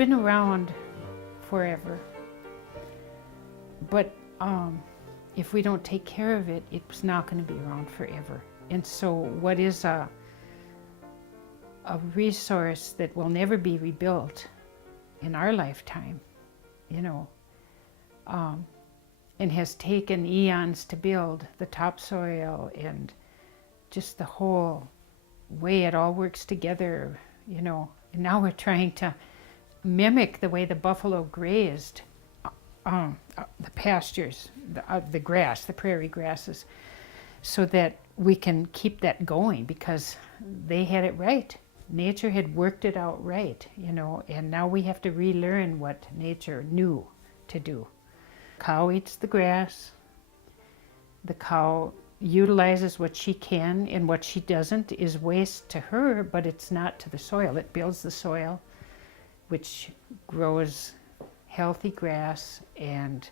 been around forever. But if we don't take care of it, it's not going to be around forever. And so what is a resource that will never be rebuilt in our lifetime, you know, and has taken eons to build, the topsoil and just the whole way it all works together, you know. And now we're trying to mimic the way the buffalo grazed the pastures, the grass, the prairie grasses, so that we can keep that going, because they had it right. Nature had worked it out right, you know, and now we have to relearn what nature knew to do. Cow eats the grass. The cow utilizes what she can, and what she doesn't is waste to her, but it's not to the soil. It builds the soil, which grows healthy grass, and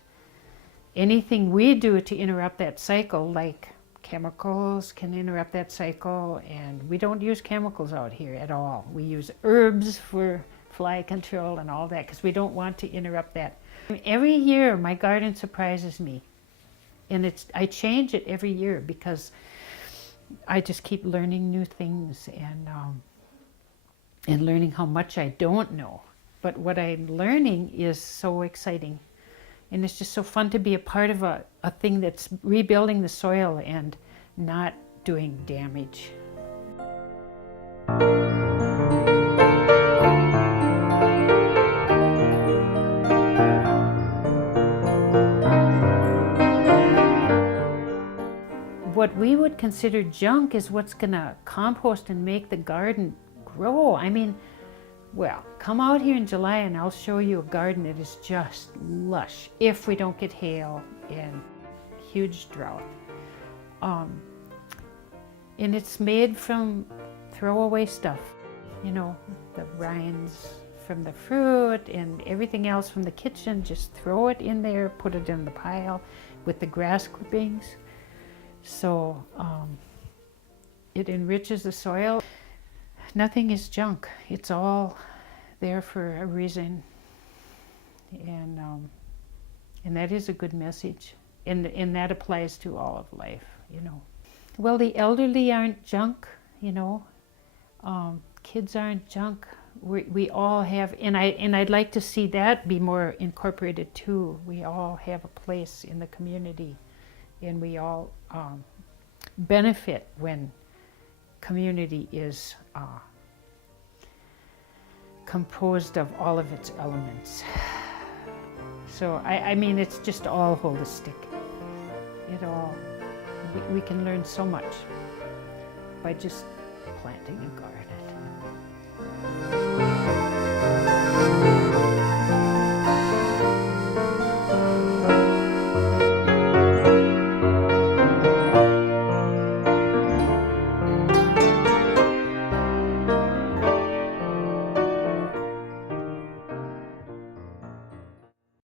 anything we do to interrupt that cycle, like chemicals can interrupt that cycle, and we don't use chemicals out here at all. We use herbs for fly control and all that, because we don't want to interrupt that. Every year my garden surprises me, and I change it every year because I just keep learning new things, and learning how much I don't know. But what I'm learning is so exciting. And it's just so fun to be a part of a thing that's rebuilding the soil and not doing damage. What we would consider junk is what's gonna compost and make the garden grow. I mean, well, come out here in July and I'll show you a garden that is just lush if we don't get hail and huge drought. And it's made from throwaway stuff, you know, the rinds from the fruit and everything else from the kitchen. Just throw it in there, put it in the pile with the grass clippings. So it enriches the soil. Nothing is junk. It's all there for a reason, and that is a good message, and that applies to all of life, you know. Well, the elderly aren't junk, you know. Kids aren't junk. We all have, and I'd like to see that be more incorporated too. We all have a place in the community, and we all benefit when community is composed of all of its elements. So I mean, it's just all holistic. It all, we can learn so much by just planting a garden.